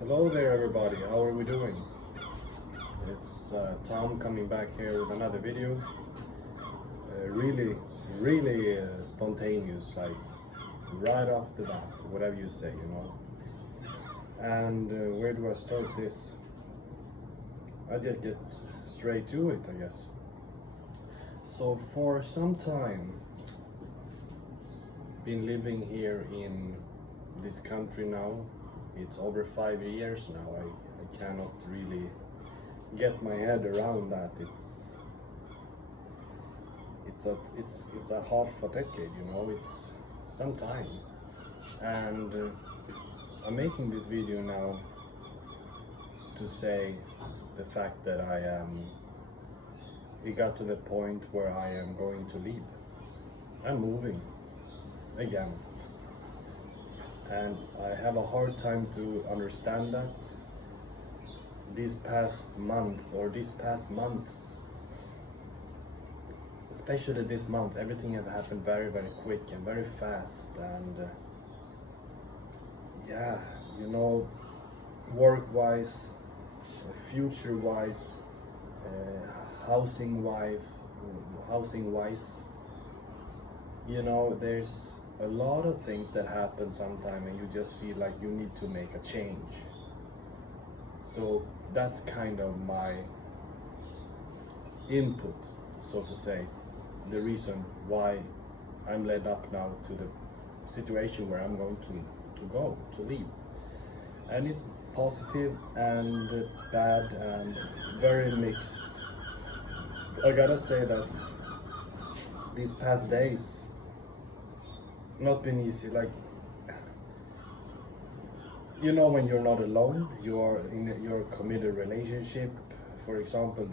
Hello there everybody, how are we doing? It's Tom coming back here with another video. Really spontaneous, like right off the bat, whatever you say, you know. And where do I start this? I just get straight to it, I guess. So for some time, been living here in this country now. It's over 5 years now. I cannot really get my head around that. It's a half a decade, you know. It's some time, and I'm making this video now to say the fact that we got to the point where I am going to leave. I'm moving again. And I have a hard time to understand that. This past month, or these past months, especially this month, everything have happened very quick and very fast. And yeah, you know, work-wise, future-wise, housing-wise, you know, there's a lot of things that happen sometime, and you just feel like you need to make a change. So that's kind of my input, so to say, the reason why I'm led up now to the situation where I'm going to leave. And it's positive and bad and very mixed. I gotta say that these past days not been easy. Like, you know, when you're not alone, you're in your committed relationship, for example,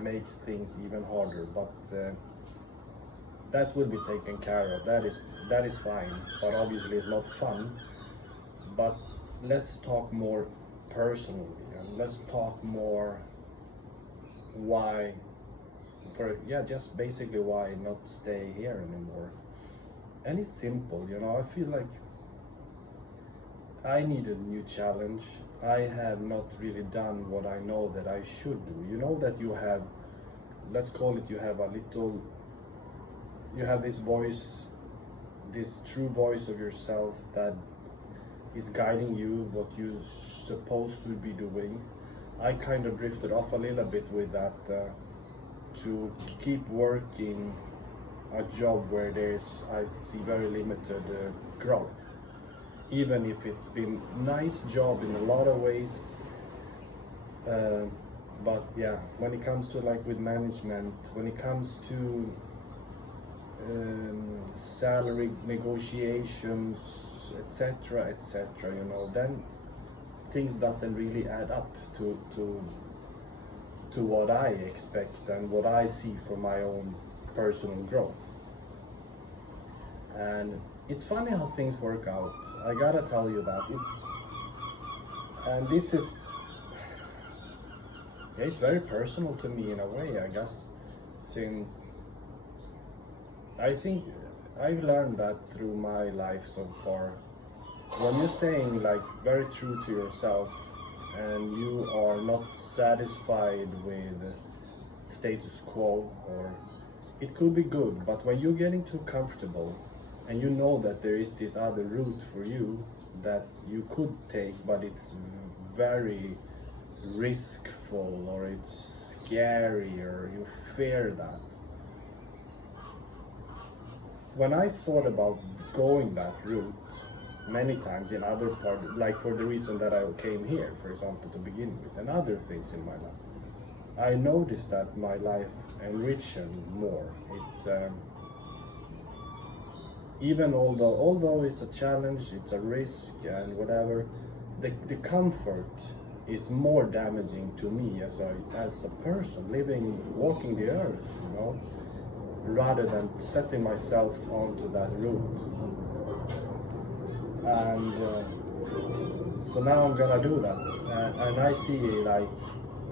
makes things even harder. But that will be taken care of. That is fine. But obviously, it's not fun. But let's talk more personally, and let's talk more just basically why not stay here anymore. And it's simple, you know. I feel like I need a new challenge. I have not really done what I know that I should do. You know that you have, let's call it, you have this voice, this true voice of yourself that is guiding you what you're supposed to be doing. I kind of drifted off a little bit with that to keep working a job where I see very limited growth, even if it's been nice job in a lot of ways, but yeah, when it comes to, like, with management, when it comes to salary negotiations, etc., you know, then things doesn't really add up to what I expect and what I see for my own personal growth. And it's funny how things work out. I gotta tell you that. It's very personal to me in a way, I guess, since I think I've learned that through my life so far. When you're staying, like, very true to yourself, and you are not satisfied with status quo, or it could be good, but when you're getting too comfortable and you know that there is this other route for you that you could take, but it's very riskful, or it's scary, or you fear that. When I thought about going that route many times in other parts, like for the reason that I came here, for example, to begin with, and other things in my life, I noticed that my life enriched more. Even although it's a challenge, it's a risk and whatever, the comfort is more damaging to me as a person walking the earth, you know, rather than setting myself onto that route. And so now I'm gonna do that, and I see like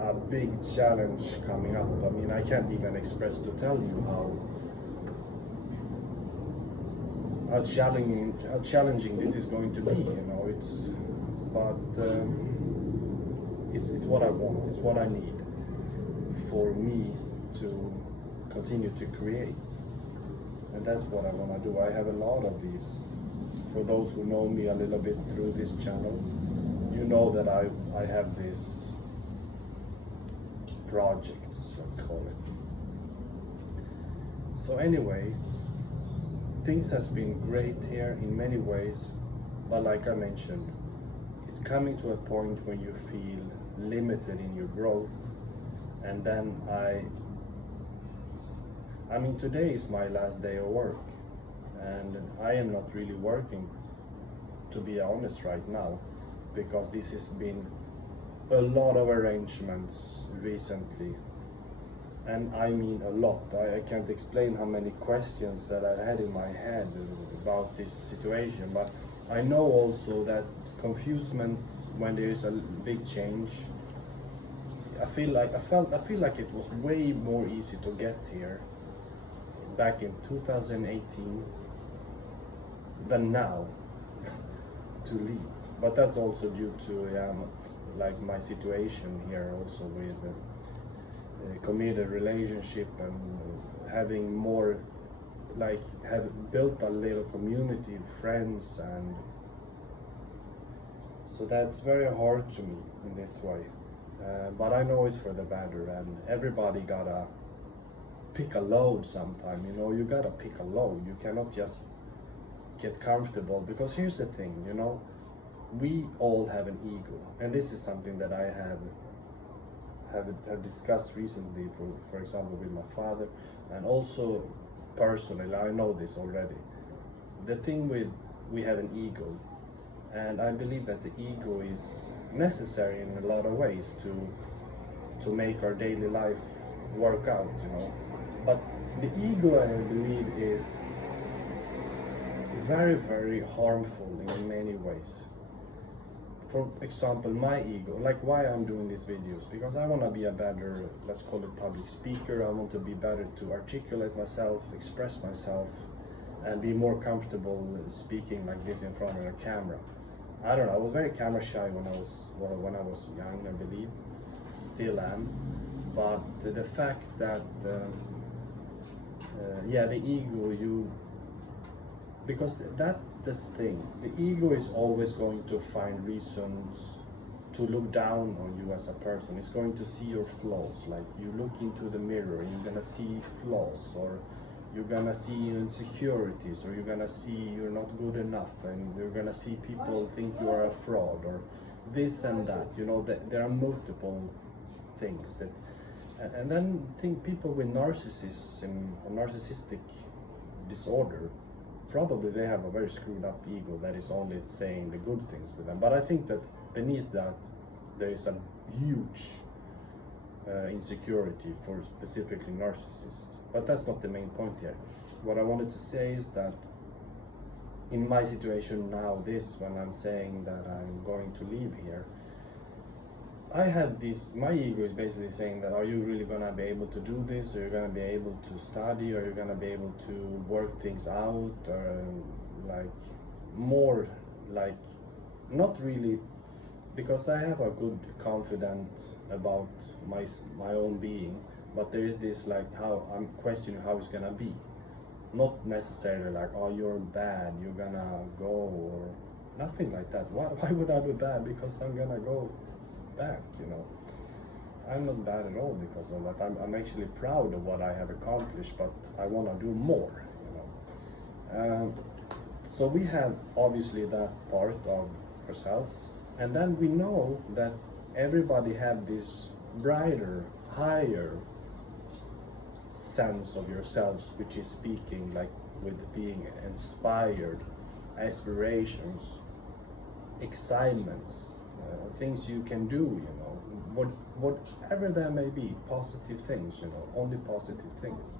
a big challenge coming up. I mean, I can't even express to tell you challenging this is going to be. You know, it's what I want. It's what I need for me to continue to create, and that's what I want to do. I have a lot of these. For those who know me a little bit through this channel, you know that I have these projects, let's call it. So anyway, things has been great here in many ways, but like I mentioned, it's coming to a point when you feel limited in your growth. And then I mean, today is my last day of work, and I am not really working, to be honest, right now, because this has been a lot of arrangements recently, and I mean a lot. I can't explain how many questions that I had in my head about this situation, but I know also that confusement when there is a big change. I feel like it was way more easy to get here back in 2018 than now to leave. But that's also due to like my situation here, also with a committed relationship and having more, like, have built a little community of friends, and so that's very hard to me in this way. But I know it's for the better, and everybody gotta pick a load sometime. You know, you gotta pick a load. You cannot just get comfortable, because here's the thing, you know, we all have an ego, and this is something that I have discussed recently, for example, with my father, and also personally. I know this already. The thing with, we have an ego, and I believe that the ego is necessary in a lot of ways to make our daily life work out, you know. But the ego, I believe, is very, very harmful in many ways. For example, my ego, like why I'm doing these videos, because I want to be a better, let's call it, public speaker. I want to be better to articulate myself, express myself, and be more comfortable speaking like this in front of a camera. I don't know, I was very camera shy when I was young, I believe, still am. But the fact that, the ego, because that's the thing, the ego is always going to find reasons to look down on you as a person. It's going to see your flaws, like you look into the mirror and you're gonna see flaws, or you're gonna see insecurities, or you're gonna see you're not good enough, and you're gonna see people think you are a fraud, or this and that. You know, there are multiple things that, and then think people with narcissism or narcissistic disorder, probably they have a very screwed up ego that is only saying the good things with them. But I think that beneath that there is a huge insecurity for specifically narcissists. But that's not the main point here. What I wanted to say is that in my situation now, when I'm saying that I'm going to leave here, I have this, my ego is basically saying that, are you really gonna be able to do this? Are you gonna be able to study? Are you gonna be able to work things out? Like more like, not really, because I have a good confidence about my own being, but there is this, like, how I'm questioning how it's gonna be. Not necessarily like, oh, you're bad, you're gonna go, or nothing like that. Why would I be bad because I'm gonna go back, you know? I'm not bad at all because of that. I'm actually proud of what I have accomplished, but I want to do more, you know. So we have obviously that part of ourselves, and then we know that everybody have this brighter, higher sense of yourselves, which is speaking like with being inspired, aspirations, excitements, things you can do, you know, whatever there may be, positive things, you know, only positive things.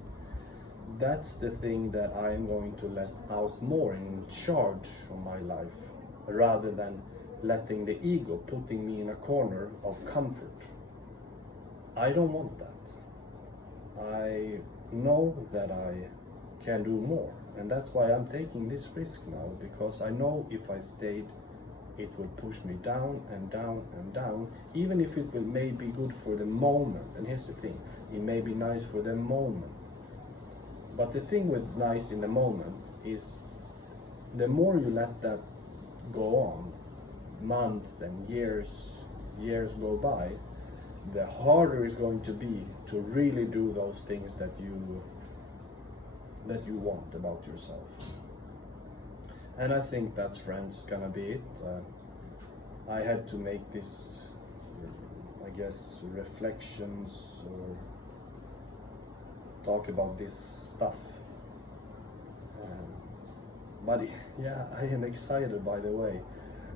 That's the thing that I'm going to let out more, in charge of my life, rather than letting the ego putting me in a corner of comfort. I don't want that. I know that I can do more. And that's why I'm taking this risk now, because I know if I stayed, it will push me down and down and down, even if it will may be good for the moment. And here's the thing, it may be nice for the moment. But the thing with nice in the moment is the more you let that go on, months and years go by, the harder it's going to be to really do those things that you want about yourself. And I think that's, friends, gonna be it. I had to make this, I guess, reflections or talk about this stuff. But yeah, I am excited, by the way.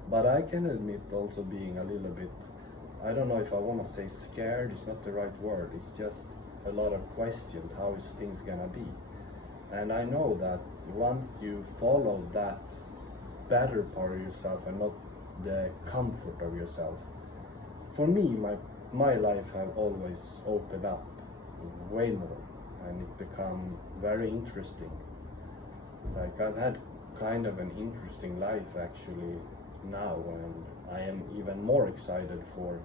But I can admit also being a little bit, I don't know if I want to say scared, it's not the right word. It's just a lot of questions. How is things gonna be? And I know that once you follow that better part of yourself and not the comfort of yourself, for me, my life have always opened up way more, and it become very interesting. Like, I've had kind of an interesting life actually now, and I am even more excited for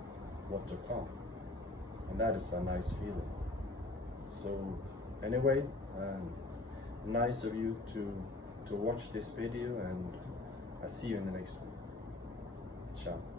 what to come, and that is a nice feeling. So anyway, nice of you to watch this video, and I'll see you in the next one. Ciao.